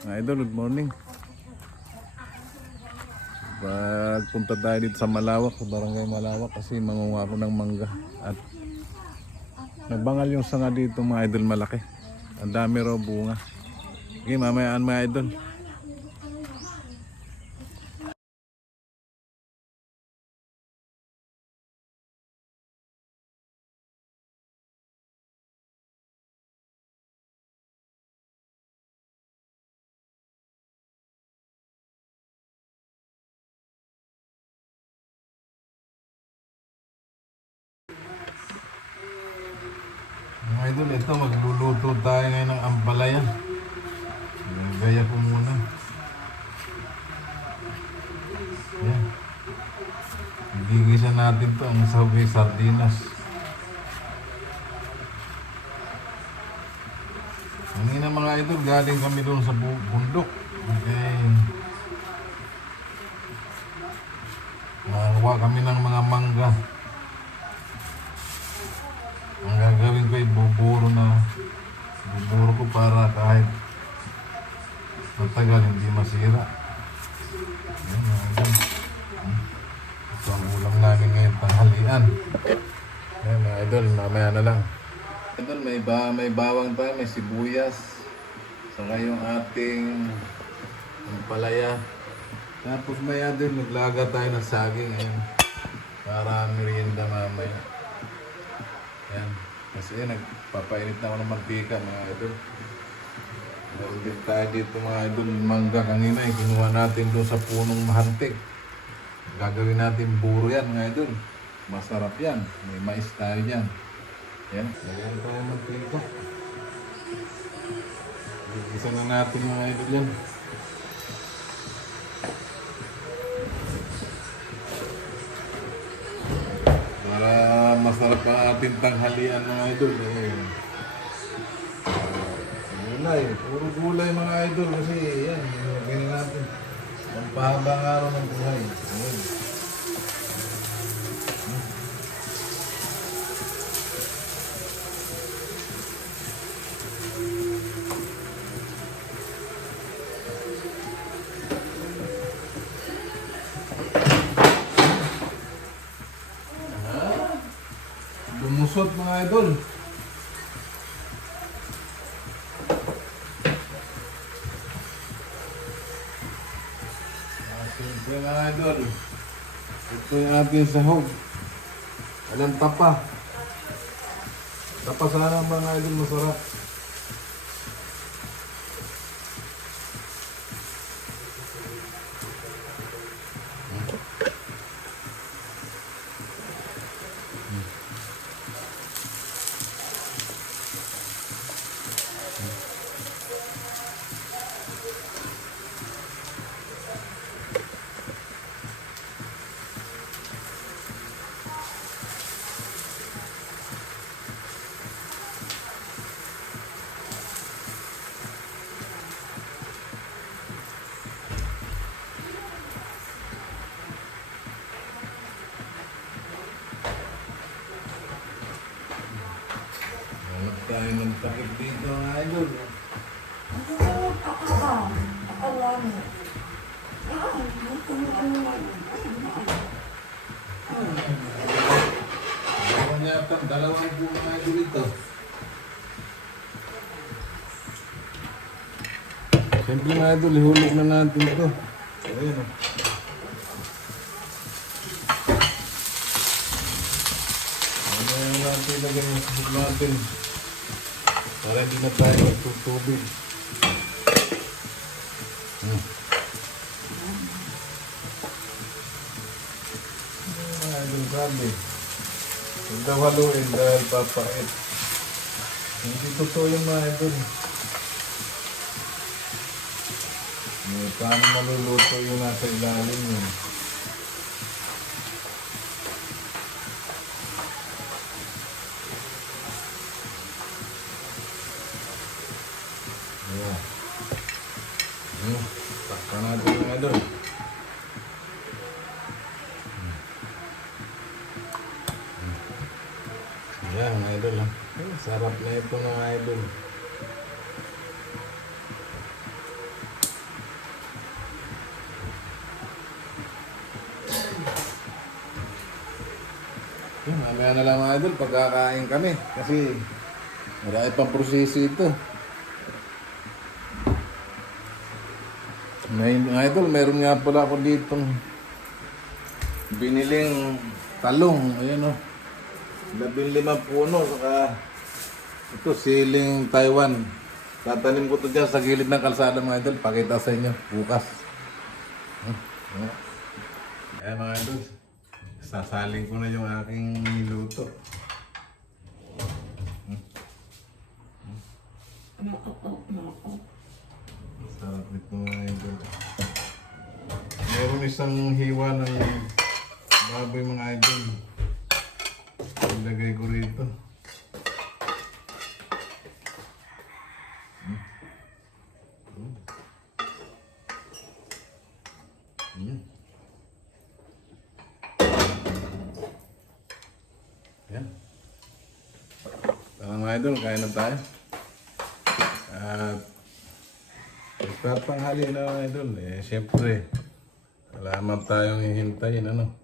Mga idol, good morning. Pagpunta tayo dito sa Malawak, sa Barangay Malawak kasi mangunguha ako ng mangga. At nagbangal yung sanga dito mga idol, malaki. Ang dami raw bunga. Okay, mamayaan mga idol. Mga idol, ito magluluto tayo ngayon ng ampalaya. Gaya ko muna. Yan. Igigisa natin to ang saway sardinas. Kanina mga idol, galing kami doon sa bundok. Okay. Nakakuha kami ng mga mangga. Ang gagawin ko ay buburo ko para kahit matagal hindi masira. Yan mga idol. Ito ang ulam namin ngayon tanghalian. Yan mga idol, mamaya na lang. Idol, may bawang tayo, may sibuyas. Saka yung ating ampalaya. Tapos may idol, maglaga tayo ng saging ngayon para merienda mamaya. Yan. Kasi nagpapainit na ako ng mantika mga idol. Meron din tayo dito mga idol, mangga kanina. Kinuha natin doon sa punong mahantik. Gagawin natin buro yan mga idol. Masarap yan. May mais tayo dyan. Yan. Lagyan tayo ng mantika. Isa na natin mga idol yan. Para masarap ang ating tanghalian mga idol. Gulay. Puro gulay mga idol kasi yan. Ganyan natin. Ang pahabang araw ng buhay. Ayan. Lumusot mga idol. Simple mga idol. Ito yung ating sahog. Walang tapa. Tapa sana mga idol, masarap. Hanap tayo ng takip dito mga idol. Dalawang po mga idol ito. Siyempre mga idol, ihulog na natin ito. Ayan o. Ayan natin, ilagay yung sisip natin. Para hindi na tayo magtutubig. Mga idol, sabi. Huwag daw haluin dahil papait. Hindi totoo yung mga idol. Paano maluluto yung nasa ilalim yun? Ayan. Takpan natin mga idol. Ayan mga idol. Sarap na ito mga idol. Mamaya na lang mga idol, pagkakain kami. Kasi marami pang proseso ito. Mga idol, meron nga pala ako ditong biniling talong. Ayan o. 15 puno. Saka ito, siling Taiwan. Tatanim ko to dyan sa gilid ng kalsada mga idol. Pakita sa inyo bukas. Ayan mga idol. Sasaling ko na yung aking niluto. Sarap nito mga idol. Meron isang hiwa ng baboy mga idol. Ilagay ko rito. Yan. Tara mga idol, kain na tayo. At pagpapanghali na mga idol, siyempre, alamat tayong hihintayin, ano.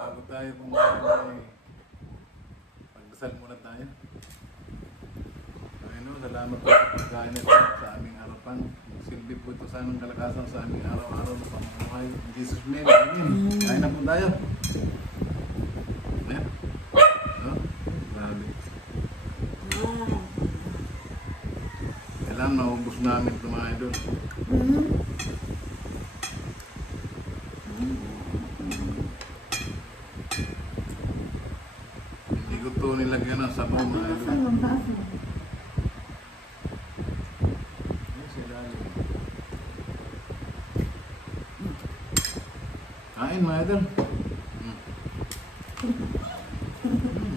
Bago tayo kumain, pagdasal muna tayo. Panginoon, salamat po sa pagkain ito sa aming harapan. Silbi po ito sa aming kalakasan sa aming araw-araw na pamumuhay. In Jesus' name, amen. Kain na po tayo. Ayan. No? Grabe. Kailangan maubos namin ito mga idol. Hindi ko ito nilagyan ng sabaw mga idol. Kain mga idol.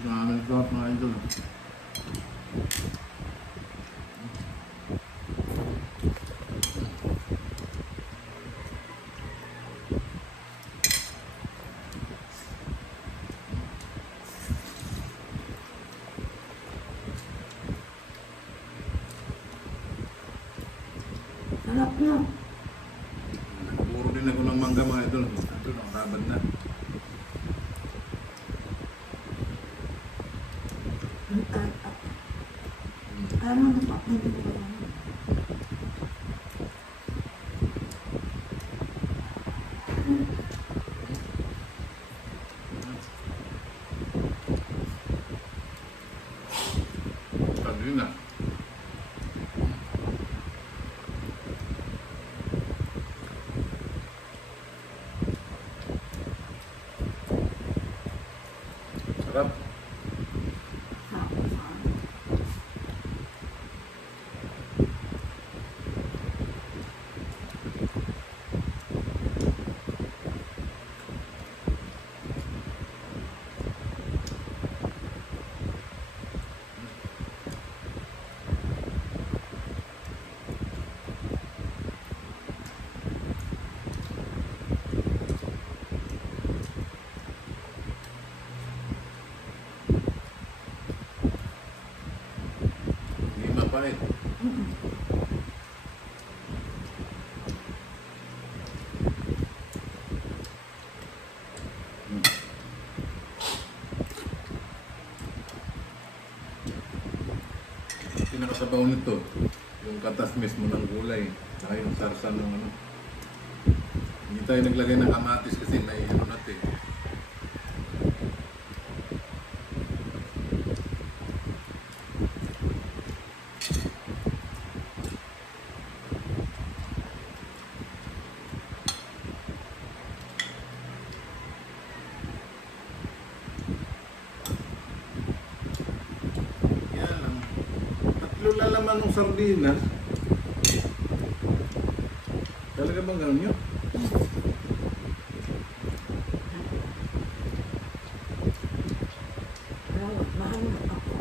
Maraming sarap mga idol. Sarap na. Puro din ako ng mangga mga idol. Ito, nakabad na. Ano na pa? Sabi na. Sarap. Hindi mapalit. Pinakasabaw nito, yung katas mismo ng gulay, saka yung sarsa ng ano. Hindi tayo naglagay ng kamatis kasi may ano natin. na naman ng sardinas. Talaga bang gano'n yun? Mahal na ako.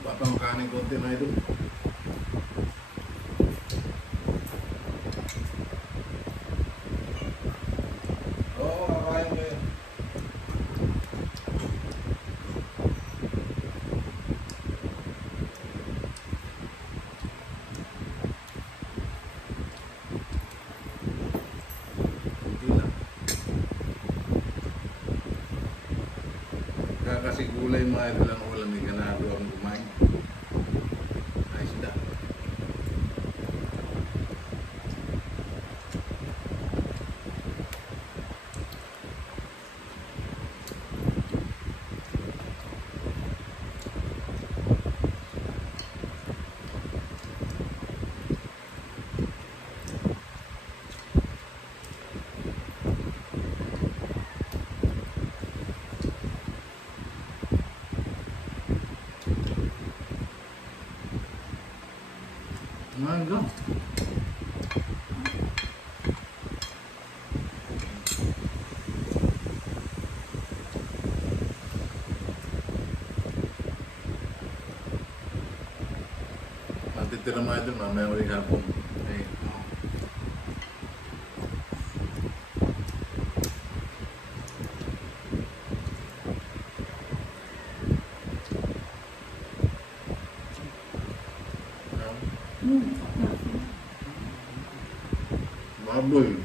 Batang kanin konti na ito. Oo, kakain mo yun. Kunti lang. Kaya kasi gulay mga ito lang ulam, may ganado ang kumain. Ay, isda. Mangga. Matitira mo ito, mamaya ulit hapon. Ay, baboy.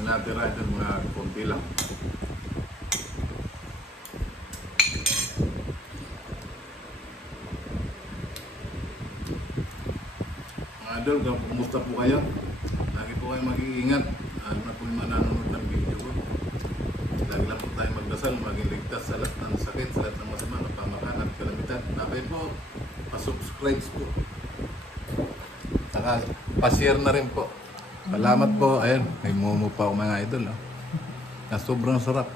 Natira ito mga konti lang. Mga idol, kumusta po kayo? Lagi po kayo mag-iingat. Alam na po yung mga nanonood ng video ko. Lagi lang po tayo magdasal, maging ligtas sa lahat ng sakit, sa lahat ng masama, ng pamakan at kalamitan. Dapat po, pa-subscribe po. Saka, pa-share na rin po. Salamat po. Ayan, may momo pa ako mga idol. Na sobrang sarap.